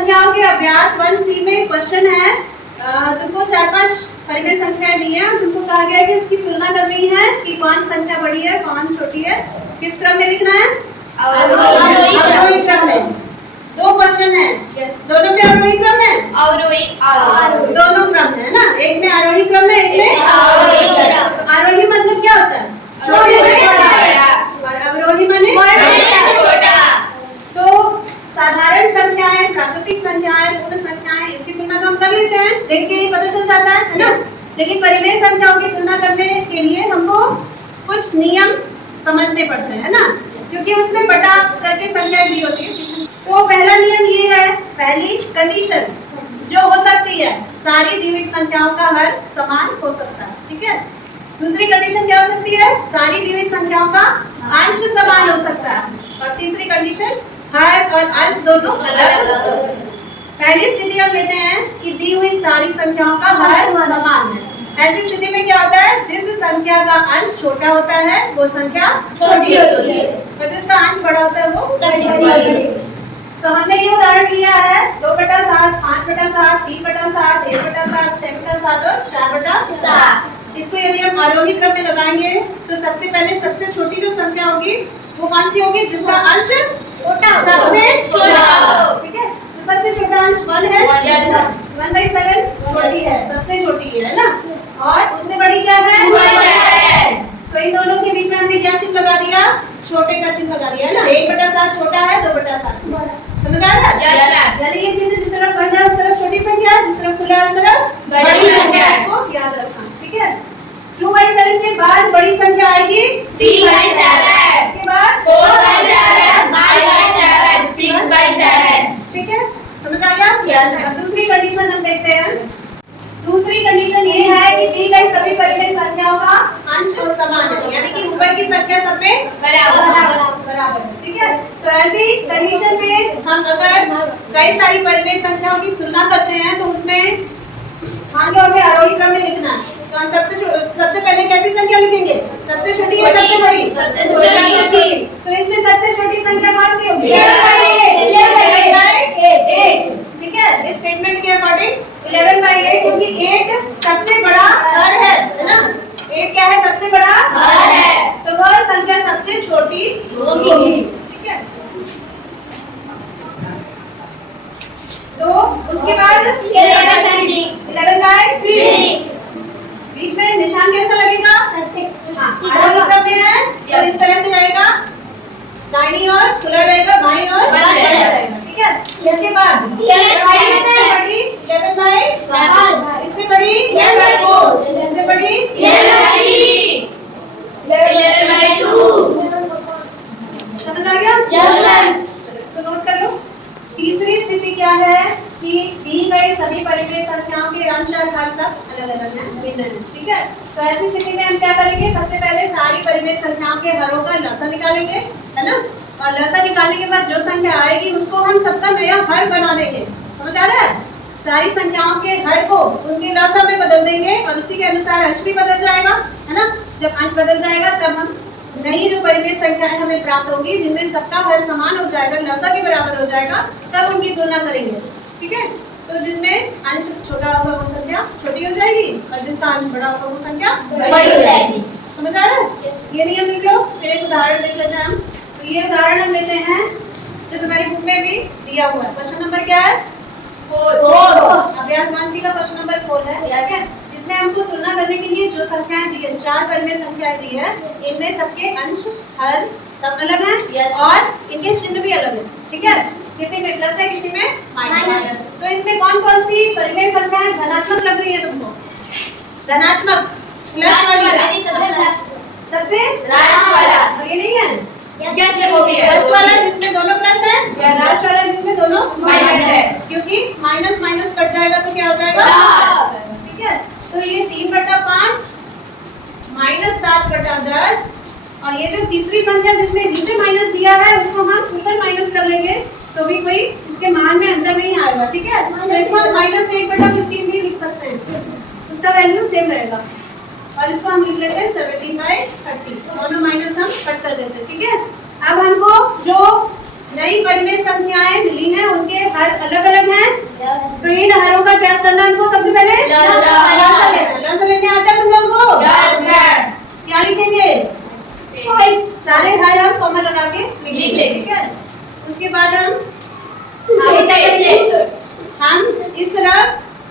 संख्याओं के अभ्यास 1C में क्वेश्चन है। तुमको 4-5 परिमेय संख्याएं दी है। तुमको कहा गया है कि इसकी तुलना करनी है कि कौन संख्या बड़ी है कौन छोटी है। किस क्रम में लिखना है? अवरोही क्रम में। 2 क्वेश्चन है, दोनों में अवरोही क्रम है? अवरोही दोनों क्रम है ना। एक में आरोही क्रम है, एक में आरोही मतलब क्या होता है? छोटे से बड़ा और अवरोही माने छोटा। तो साधारण संख्याएं, प्राकृतिक संख्याएं, पूर्ण संख्याएं, इसकी तुलना तो हम कर लेते हैं, देख के ही पता चल जाता है ना। लेकिन परिमेय संख्याओं की तुलना करने के लिए हमको कुछ नियम समझने पड़ते हैं ना, क्योंकि उसमें बटा करके संख्याएं दी होती है। तो पहला नियम ये है, पहली कंडीशन जो हो सकती है, सारी दी हुई संख्याओं का हर समान हो सकता है, ठीक है। दूसरी कंडीशन क्या हो सकती है? सारी दी हुई संख्याओं का अंश समान हो सकता है। और तीसरी कंडीशन हर और अंश दोनों अलग हो सकते हैं। पहली स्थिति हम लेते हैं कि दी हुई सारी संख्याओं का हर समान है। ऐसी स्थिति में क्या होता है? जिस संख्या का अंश छोटा होता है वो संख्या छोटी होती है और जिसका अंश बड़ा होता है वो बड़ी होती है। तो हमने ये उदाहरण लिया है 2/7, 5/7, 3/7, 1/7, 6/7 और 4/7। इसको यदि हम आरोही क्रम में लगाएंगे तो सबसे पहले सबसे छोटी जो संख्या होगी वो कौन सी होगी? जिसका अंश सबसे छोटा, ठीक है। तो सबसे छोटा अंश 1 है, 1/7 छोटी है, सबसे छोटी है ना। और उससे बड़ी क्या है? तो इन दोनों के बीच में हमने क्या चिन्ह लगा दिया? छोटे का चिन्ह लगा दिया है ना। 1/7 छोटा है, 2/7 समझ आ रहा है? यानी ये चिन्ह जिस तरफ बंद है उस तरफ छोटी संख्या है, जिस तरफ खुला है उस तरफ बड़ी संख्या है। इसको याद रखना, ठीक है। 2/7 के बाद बड़ी संख्या आएगी 3/7, इसके बाद 4/7, 5/7, 6/7, ठीक है। समझ आ गया? अब दूसरी कंडीशन हम देखते हैं। दूसरी कंडीशन ये है कि दी गई सभी परिमेय संख्याओं का अंश समान है, यानी कि ऊपर की संख्या सब में बराबर, ठीक है। तो ऐसी कंडीशन में हम अगर कई सारी परिमेय संख्याओं की तुलना करते हैं तो उसमें मान लो हमें आरोही क्रम में लिखना है, तो हम सबसे पहले कैसी संख्या लिखेंगे? सबसे छोटी या सबसे बड़ी? तो इसमें सबसे छोटी संख्या कौन सी होगी? 11/8, ठीक है। इस स्टेटमेंट के अकॉर्डिंग 11/8, क्योंकि 8 सबसे बड़ा हर है ना। 8 क्या है? सबसे बड़ा हर है, तो वह संख्या सबसे छोटी होगी, ठीक है। तो उसके बाद 11/6 बीच में निशान कैसा लगेगा? हाँ, आरोही क्रम में है तो इस तरह से रहेगा, दाहिनी ओर खुला रहेगा, बाईं ओर बंद रहेगा, ठीक है। इसके बाद 11/5 इससे बड़ी 11/4, इससे बड़ी 11/3, 11/2। समझ आ गया? चलो इसको नोट कर लो। तीसरी स्थिति क्या है कि दी गई सभी परिमेय संख्याओं के अंश और हर सब अलग-अलग हैं, भिन्न हैं, ठीक है। तो ऐसी स्थिति में हम क्या करेंगे? सबसे पहले सारी परिमेय संख्याओं के हरों का लसा निकालेंगे, है ना। और लसा निकालने के बाद जो संख्या आएगी उसको हम सबका नया हर बना देंगे। समझ आ रहा है? सारी संख्याओं के हर को उनके लसा में बदल देंगे और उसी के अनुसार अंश भी बदल जाएगा, है ना। जब अंश बदल जाएगा तब हम नई जो परिमेय संख्याएं हमें प्राप्त होगी जिनमें सबका हर समान हो जाएगा, लसा के बराबर हो जाएगा, तब उनकी तुलना करेंगे, ठीक है। तो जिसमें अंश छोटा होगा वो संख्या छोटी हो जाएगी और जिसका अंश बड़ा होगा वो संख्या बड़ी हो जाएगी। समझ आ रहा है? ये नियम लिख लो। फिर एक उदाहरण देख लेते हैं हम। तो ये उदाहरण हम लेते हैं जो तुम्हारी बुक में भी दिया हुआ है। क्वेश्चन नंबर क्या है? 4। अभ्यास 1C का क्वेश्चन नंबर 4 है, ठीक है। इसमें हमको तुलना करने के लिए जो संख्याएं दी है, 4 परिमेय संख्याएं दी है, इनमें सबके अंश हर सब अलग हैं और इनके चिन्ह भी अलग है, ठीक है। किसी में प्लस है, किसी में माइनस है। तो इसमें कौन कौन सी परिमेय संख्याएं धनात्मक लग रही है तुमको? धनात्मक प्लस वाली सबसे लास्ट वाला, और ये नहीं है फर्स्ट वाला जिसमें दोनों प्लस है, या लास्ट वाला जिसमें दोनों माइनस है, क्योंकि माइनस माइनस कट जाएगा तो क्या हो जाएगा? ठीक है। तो ये 3/5 माइनस 7/10, और ये जो तीसरी संख्या जिसमें नीचे माइनस दिया है उसको हम ऊपर माइनस कर लेंगे तो भी कोई इसके मान में अंतर नहीं आएगा, ठीक है। तो इसको हम -8/15 भी लिख सकते हैं, उसका वैल्यू सेम रहेगा। और इसको हम लिख लेते हैं 17/30, दोनों माइनस हम कट कर देते हैं, ठीक है। अब हमको जो नई परिमेय संख्याएं मिली हैं, उनके हर अलग अलग हैं। तो इन हरों का क्या करना है हमको? सबसे पहले लसा लेने आता है तुम लोगों को? क्या लिखेंगे? सारे हर हम कॉमा लगा के लिखेंगे, ठीक है। उसके बाद हम इस तरह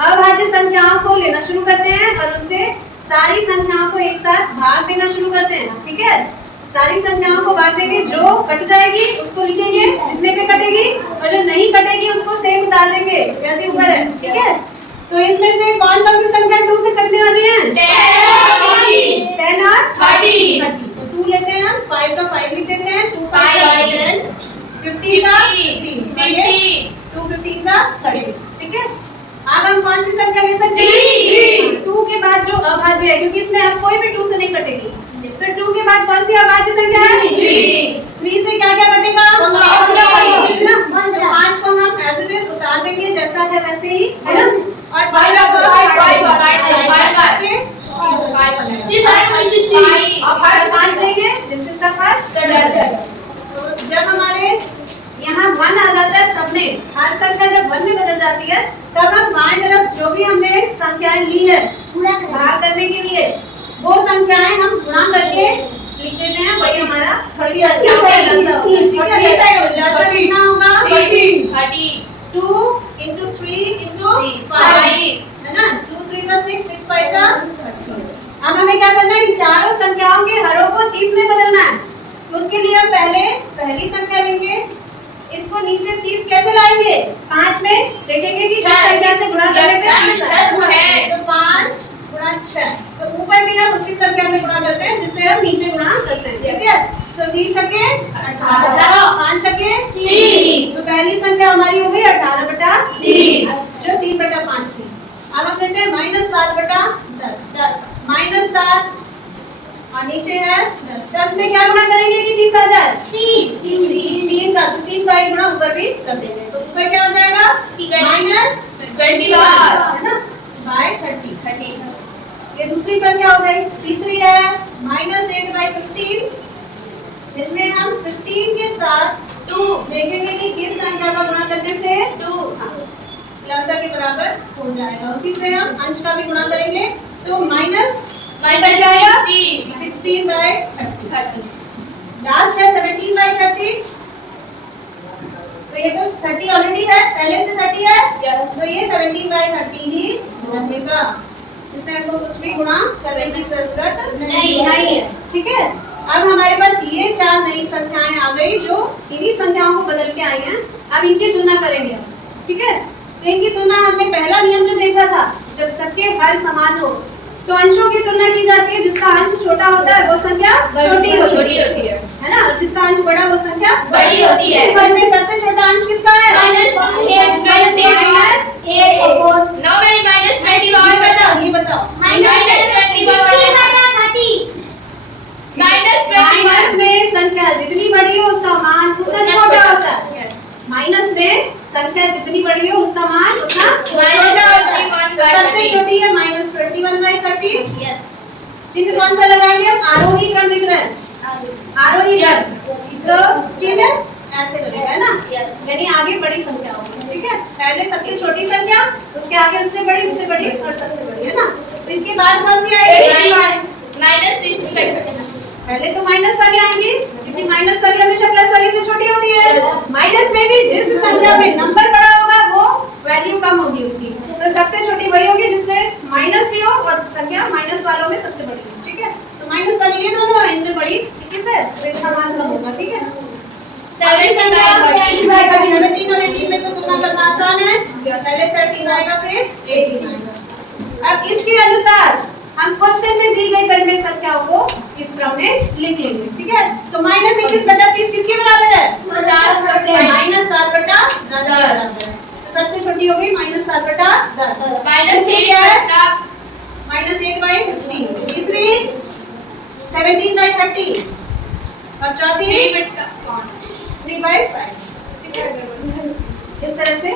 अभाज्य संख्याओं को लेना शुरू करते हैं और उनसे सारी संख्याओं को एक साथ भाग देना शुरू करते हैं, ठीक है। सारी संख्याओं को भाग देंगे, जो कट जाएगी उसको लिखेंगे जितने पे कटेगी, और जो नहीं कटेगी उसको सेम उतार देंगे जैसे ऊपर है, ठीक है। तो इसमें से कौन कौन सी संख्या 2 से कटने वाली है? 10 और 30। तो 2 लेते हैं हम, 5 का 5 लिख देते हैं, 2 5 10, 15 का 15, 2 15 का 30, ठीक है। अब हम कौन सी संख्या ले सकते हैं? 2 के बाद जो अभाज्य है, क्योंकि इसमें अब कोई भी 2 से नहीं कटेगी, तो 2 के बाद कौन सी अभाज्य संख्या है? 3 से क्या क्या कटेगा? 5 को हम ऐसे वैसे उतार देंगे जैसा है वैसे ही, है ना। और 5 लेंगे जिससे सब 5 कट जाएगा। तो जब हमारे यहाँ 1 आ जाता है सब में, हर संख्या जब 1 में बदल जाती है, तब हम बाएं तरफ जो भी हमने संख्याएं ली है भाग करने के लिए, वो संख्याएं हम गुणा करके लिख देते हैं, वही हमारा थोड़ी संख्या लसा कितना होगा? 30। 2 into 3 into 5, है ना। 2 3 का 6, 6 5 का 30। अब हमें क्या करना है? इन चारों संख्याओं के हरों को 30 में बदलना है। तो उसके लिए हम पहले पहली संख्या लेंगे, इसको नीचे 30 कैसे लाएंगे? 5 में देखेंगे कि 6 संख्या से गुणा करने पे तो 5 गुणा 6, तो ऊपर भी हम उसी संख्या से गुणा करते हैं जिससे हम नीचे गुणा करते हैं, ठीक है। तो 3 छक्के 18, 5 छक्के 30। तो पहली संख्या हमारी हो गई 18/30, जो 3/5 थी। अब हम लेते हैं -7/10, -7 और नीचे है 10। 10 में क्या गुणा करेंगे कि 30 आ जाए? 3 का, तो 3 का ही गुणा ऊपर भी कर देंगे, तो ऊपर क्या हो जाएगा? -21, है ना, बाय 30। ये दूसरी संख्या हो गई। तीसरी है -8/15, इसमें हम 15 के साथ 2 देखेंगे कि किस संख्या का गुणा करने से 2 लसा के बराबर हो जाएगा। उसी से हम अंश का भी गुणा करेंगे, तो माइनस जाएगा 16/30। लास्ट है 17/30, तो ये तो 30 ऑलरेडी है, पहले से 30 है, तो ये 17/30 ही रहेगा। इसमें हमको कुछ भी गुणा करने की जरूरत नहीं है, ठीक है। अब हमारे पास ये 4 नई संख्याएं आ गई जो इन्हीं संख्याओं को बदल के आई हैं। अब इनकी तुलना करेंगे, ठीक है। तो इनकी तुलना हमने पहला नियम जो देखा था, जब सबके हर समान हो तो अंशों की तुलना की जाती है। जिसका अंश छोटा होता है वो संख्या छोटी होती है ना, जिसका अंश बड़ा वो संख्या बड़ी होती है। तो इसमें सबसे छोटा अंश किसका है? ये बताओ माइनस में संख्या जितनी बड़ी हो उसका मान उतना छोटा होता है। माइनस में संख्या जितनी बड़ी हो उसका मान उतना छोटा होता है। सबसे छोटी है -21/30। चिन्ह कौन सा लगाएंगे? हम आरोही क्रम लिख रहे हैं, आरोही क्रम, तो चिन्ह ऐसे लगेगा, है ना, यानी आगे बड़ी संख्या होगी, ठीक है। पहले सबसे छोटी संख्या, उसके आगे उससे बड़ी और सबसे बड़ी, है ना। तो इसके बाद कौन सी आएगी? पहले तो माइनस वाली आएंगी, क्योंकि माइनस वाली हमेशा प्लस वाली से छोटी होती है। माइनस में भी जिस संख्या में नंबर बड़ा होगा वो वैल्यू कम होगी उसकी, तो सबसे छोटी वही होगी जिसमें माइनस भी हो और संख्या माइनस वालों में सबसे बड़ी हो, ठीक है। तो माइनस वाली ये दोनों है, इनमें बड़ी, ठीक है, तो इसका मान कम होगा, ठीक है। 17 और 18 में तो तुलना करना आसान है, पहले 17 आएगा फिर 18 आएगा। अब इसके अनुसार हम क्वेश्चन में दी गई परिमेय संख्याओं को इस क्रम में लिख लेंगे, ठीक है। तो -21/30 किसके बराबर है? -7/10 के बराबर है। तो सबसे छोटी होगी -7/10। -8/15, तीसरी 17/30 और चौथी 3/5, ठीक है। इस तरह से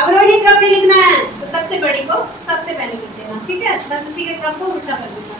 अवरोही क्रम में लिखना है, तो सबसे बड़ी को सबसे पहले लिख देना, ठीक है। बस इसी के क्रम को उल्टा कर देना।